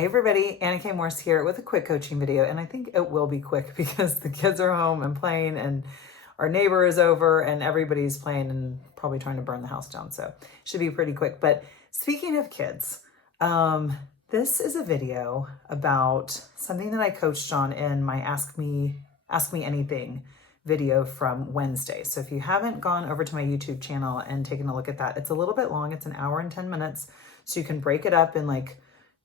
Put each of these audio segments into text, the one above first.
Hey everybody, Anna K. Morse here with a quick coaching video, and I think it will be quick because the kids are home and playing and our neighbor is over and everybody's playing and probably trying to burn the house down, so it should be pretty quick. But speaking of kids, this is a video about something that I coached on in my Ask Me Anything video from Wednesday. So if you haven't gone over to my YouTube channel and taken a look at that, it's a little bit long. It's an hour and 10 minutes, so you can break it up in like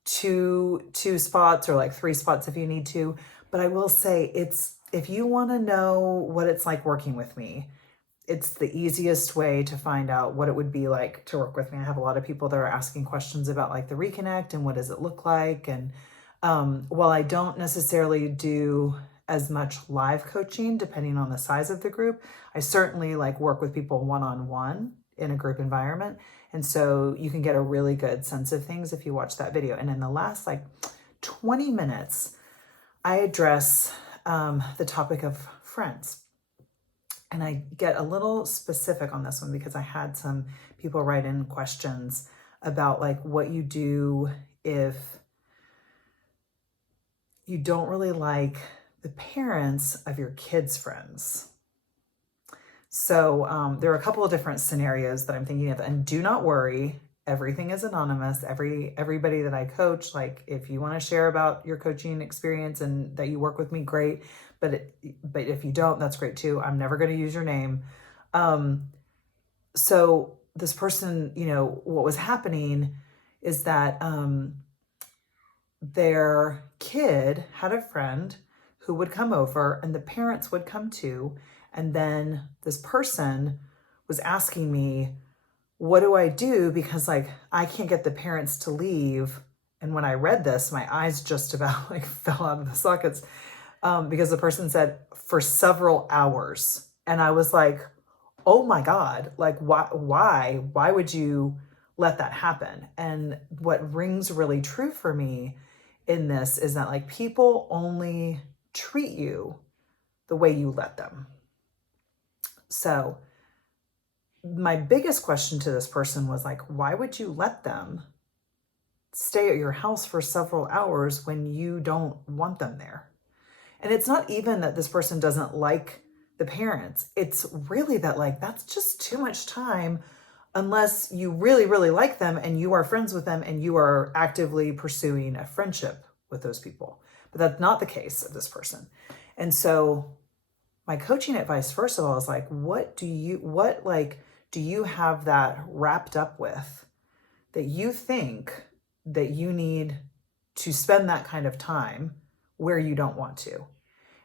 two spots or like 3 spots if you need to. But I will say, it's, if you want to know what it's like working with me, it's the easiest way to find out what it would be like to work with me. I have a lot of people that are asking questions about like the reconnect and what does it look like. And while I don't necessarily do as much live coaching, depending on the size of the group, I certainly like work with people one-on-one in a group environment. And so you can get a really good sense of things if you watch that video. And in the last like 20 minutes, I address the topic of friends. And I get a little specific on this one because I had some people write in questions about like what you do if you don't really like the parents of your kids' friends. So there are a couple of different scenarios that I'm thinking of, and do not worry, everything is anonymous. Everybody that I coach, like if you want to share about your coaching experience and that you work with me, great. But if you don't, that's great too. I'm never going to use your name. So this person, you know, what was happening is that their kid had a friend who would come over and the parents would come too. And then this person was asking me, what do I do? Because like, I can't get the parents to leave. And when I read this, my eyes just about like fell out of the sockets because the person said for several hours. And I was like, oh my God, like why would you let that happen? And what rings really true for me in this is that like people only treat you the way you let them. So my biggest question to this person was like, why would you let them stay at your house for several hours when you don't want them there? And it's not even that this person doesn't like the parents. It's really that like, that's just too much time unless you really, really like them and you are friends with them and you are actively pursuing a friendship with those people. But that's not the case of this person. And so my coaching advice, first of all, is like, do you have that wrapped up with that you think that you need to spend that kind of time where you don't want to?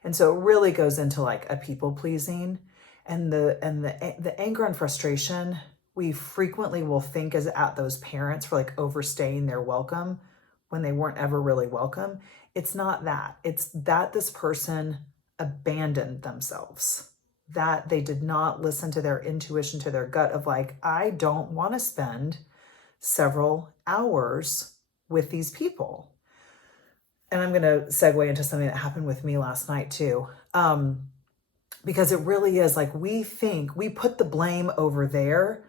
And so it really goes into like a people pleasing and the anger and frustration we frequently will think is at those parents for like overstaying their welcome when they weren't ever really welcome. It's not that. It's that this person abandoned themselves, that they did not listen to their intuition, to their gut of like, I don't want to spend several hours with these people. And I'm going to segue into something that happened with me last night too. Because it really is like, we think we put the blame over there,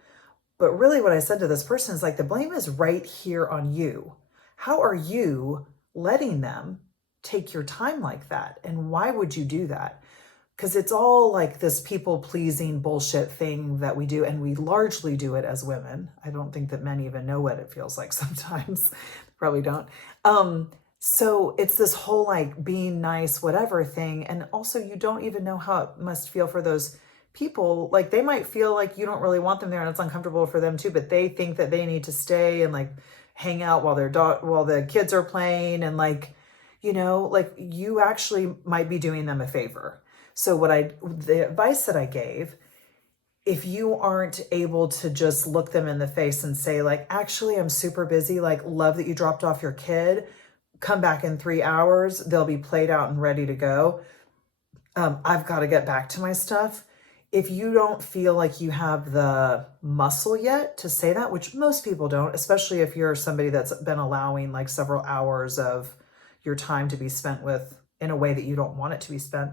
but really what I said to this person is like, the blame is right here on you. How are you letting them take your time like that? And why would you do that? Because it's all like this people pleasing bullshit thing that we do. And we largely do it as women. I don't think that men even know what it feels like sometimes. Probably don't. So it's this whole like being nice, whatever thing. And also you don't even know how it must feel for those people. Like they might feel like you don't really want them there and it's uncomfortable for them too, but they think that they need to stay and like hang out while while the kids are playing. And like, you know, like you actually might be doing them a favor. So the advice that I gave, if you aren't able to just look them in the face and say like, actually, I'm super busy, like love that you dropped off your kid, come back in 3 hours, they'll be played out and ready to go. I've got to get back to my stuff. If you don't feel like you have the muscle yet to say that, which most people don't, especially if you're somebody that's been allowing like several hours of your time to be spent with in a way that you don't want it to be spent,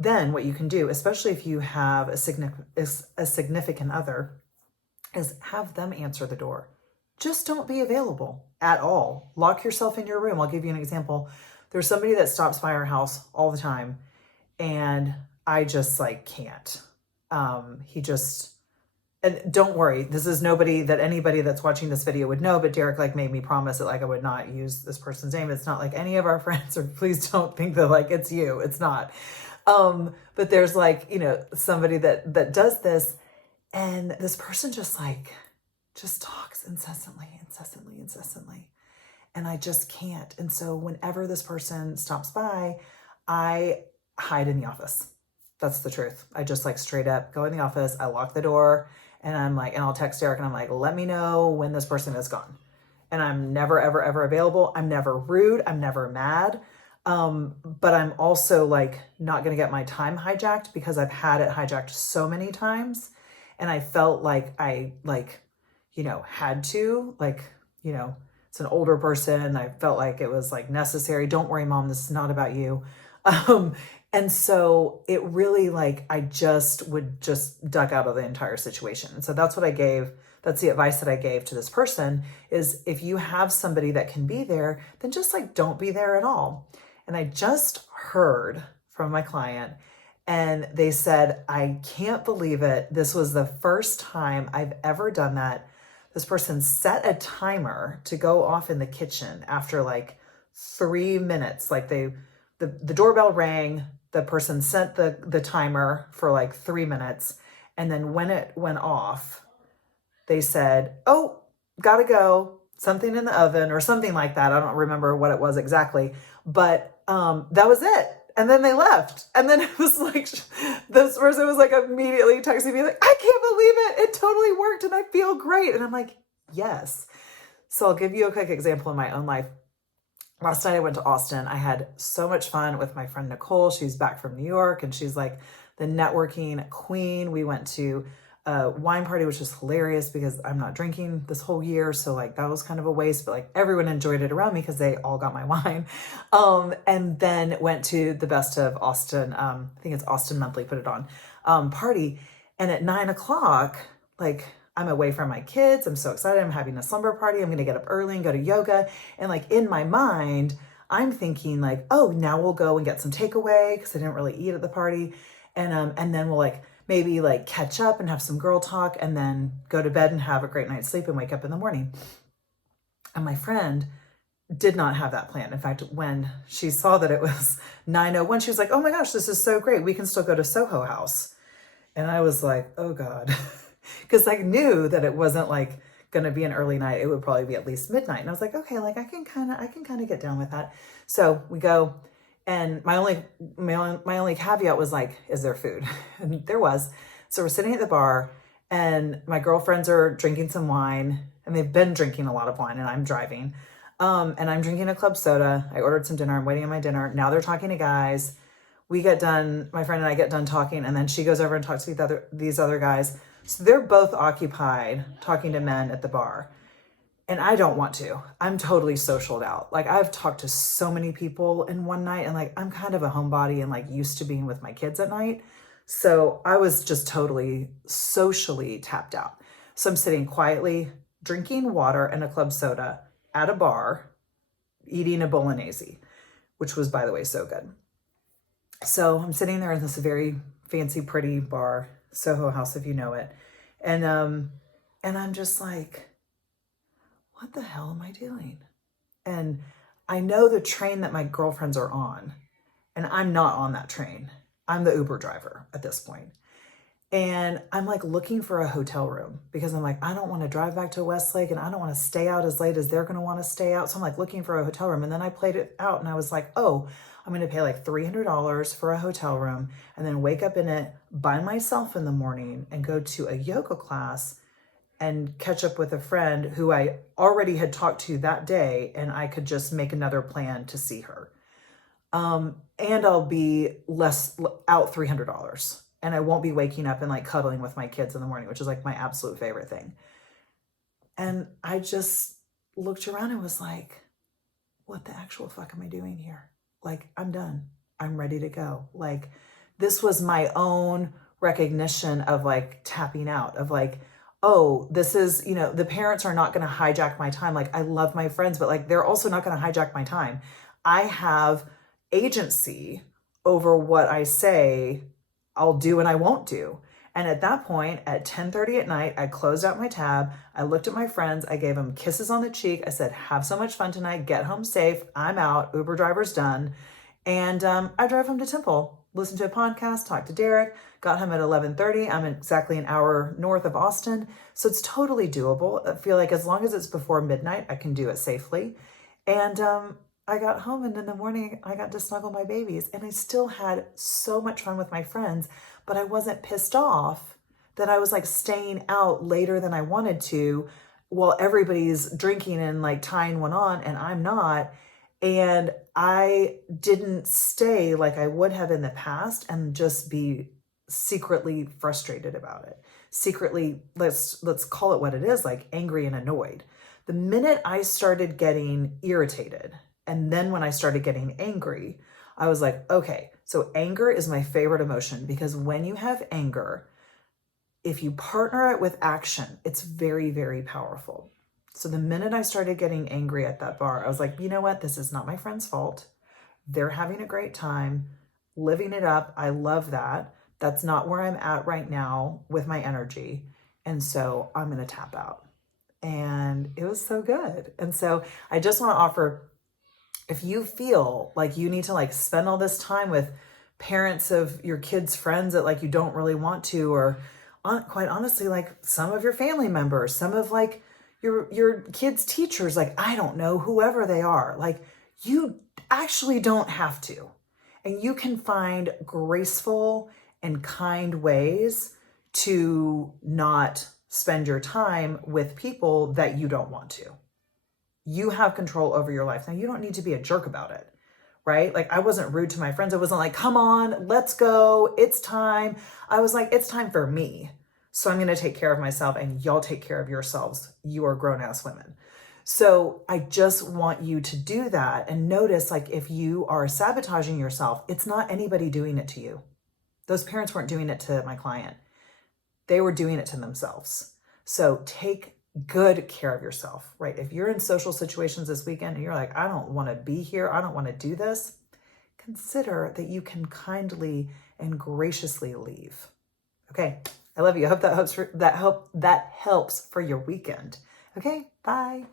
then what you can do, especially if you have a significant other, is have them answer the door. Just don't be available. at all. Lock yourself in your room. I'll give you an example. There's somebody that stops by our house all the time, and I just like can't. He just, and don't worry, this is nobody that anybody that's watching this video would know, but Derek like made me promise that like I would not use this person's name. It's not like any of our friends, or please don't think that like it's you. It's not. But there's like, you know, somebody that does this, and this person just like just talks incessantly. And I just can't. And so whenever this person stops by, I hide in the office. That's the truth. I just like straight up go in the office. I lock the door, and I'm like, and I'll text Derek and I'm like, let me know when this person is gone. And I'm never, ever, ever available. I'm never rude. I'm never mad. But I'm also like not going to get my time hijacked, because I've had it hijacked so many times. And I felt like I like, you know, had to like, you know, it's an older person. I felt like it was like necessary. Don't worry, Mom, this is not about you. And so it really like, I just would just duck out of the entire situation. And so that's what I gave. That's the advice that I gave to this person is, if you have somebody that can be there, then just like, don't be there at all. And I just heard from my client, and they said, I can't believe it. This was the first time I've ever done that. This person set a timer to go off in the kitchen after like 3 minutes. Like the doorbell rang, the person set the timer for like 3 minutes. And then when it went off, they said, oh, gotta go, something in the oven or something like that. I don't remember what it was exactly, but that was it. And then they left. And then it was like, this person was like immediately texting me like, I can't believe it. It totally worked and I feel great. And I'm like, yes. So I'll give you a quick example in my own life. Last night I went to Austin. I had so much fun with my friend Nicole. She's back from New York, and she's like the networking queen. We went to a wine party, which was hilarious because I'm not drinking this whole year. So like that was kind of a waste, but like everyone enjoyed it around me because they all got my wine. And then went to the Best of Austin. I think it's Austin Monthly put it on, party. And at 9:00, like I'm away from my kids. I'm so excited. I'm having a slumber party. I'm going to get up early and go to yoga. And like in my mind, I'm thinking like, oh, now we'll go and get some takeaway because I didn't really eat at the party. And then we'll like maybe like catch up and have some girl talk, and then go to bed and have a great night's sleep and wake up in the morning. And my friend did not have that plan. In fact, when she saw that it was 9:01, she was like, oh my gosh, this is so great. We can still go to Soho House. And I was like, oh God. Because I knew that it wasn't like going to be an early night. It would probably be at least midnight. And I was like, okay, like I can kind of get down with that. So we go, and my only caveat was like, is there food? And there was. So we're sitting at the bar, and my girlfriends are drinking some wine, and they've been drinking a lot of wine, and I'm driving. And I'm drinking a club soda. I ordered some dinner. I'm waiting on my dinner. Now they're talking to guys. We get done, my friend and I get done talking, and then she goes over and talks to these other guys. So they're both occupied talking to men at the bar. And I don't want to. I'm totally socialed out. Like I've talked to so many people in one night, and like I'm kind of a homebody and like used to being with my kids at night. So I was just totally socially tapped out. So I'm sitting quietly, drinking water and a club soda at a bar, eating a bolognese, which was, by the way, so good. So I'm sitting there in this very fancy, pretty bar, Soho House, if you know it. And I'm just like, what the hell am I doing? And I know the train that my girlfriends are on, and I'm not on that train. I'm the Uber driver at this point. And I'm like looking for a hotel room because I'm like, I don't want to drive back to Westlake, and I don't want to stay out as late as they're going to want to stay out. So I'm like looking for a hotel room. And then I played it out, and I was like, oh, I'm going to pay like $300 for a hotel room, and then wake up in it by myself in the morning and go to a yoga class and catch up with a friend who I already had talked to that day, and I could just make another plan to see her. And I'll be less out $300, and I won't be waking up and like cuddling with my kids in the morning, which is like my absolute favorite thing. And I just looked around and was like, what the actual fuck am I doing here? Like, I'm done. I'm ready to go. Like, this was my own recognition of like tapping out, of like, oh, this is, the parents are not going to hijack my time. Like, I love my friends, but like, they're also not going to hijack my time. I have agency over what I say I'll do and I won't do. And at that point, at 10:30 at night, I closed out my tab. I looked at my friends. I gave them kisses on the cheek. I said, have so much fun tonight. Get home safe. I'm out. Uber driver's done. And I drove home to Temple, listened to a podcast, talked to Derek, got home at 11:30. I'm exactly an hour north of Austin. So it's totally doable. I feel like as long as it's before midnight, I can do it safely. And I got home, and in the morning, I got to snuggle my babies. And I still had so much fun with my friends, but I wasn't pissed off that I was like staying out later than I wanted to while everybody's drinking and like tying one on and I'm not. And I didn't stay like I would have in the past and just be secretly frustrated about it. Secretly, let's call it what it is, like angry and annoyed. The minute I started getting irritated, and then when I started getting angry, I was like, okay, so anger is my favorite emotion, because when you have anger, if you partner it with action, it's very, very powerful. So the minute I started getting angry at that bar, I was like, you know what? This is not my friend's fault. They're having a great time, living it up. I love that. That's not where I'm at right now with my energy. And so I'm going to tap out. And it was so good. And so I just want to offer, if you feel like you need to like spend all this time with parents of your kids' friends that like you don't really want to, or quite honestly, like some of your family members, some of like your kids' teachers, like, I don't know, whoever they are, like, you actually don't have to. And you can find graceful and kind ways to not spend your time with people that you don't want to. You have control over your life. Now, you don't need to be a jerk about it, right? Like, I wasn't rude to my friends. I wasn't like, come on, let's go. It's time. I was like, it's time for me. So I'm going to take care of myself, and y'all take care of yourselves. You are grown-ass women. So I just want you to do that and notice, like, if you are sabotaging yourself, it's not anybody doing it to you. Those parents weren't doing it to my client. They were doing it to themselves. So take good care of yourself, right? If you're in social situations this weekend and you're like, I don't want to be here, I don't want to do this, consider that you can kindly and graciously leave. Okay, I love you. I hope that helps for your weekend. Okay, bye.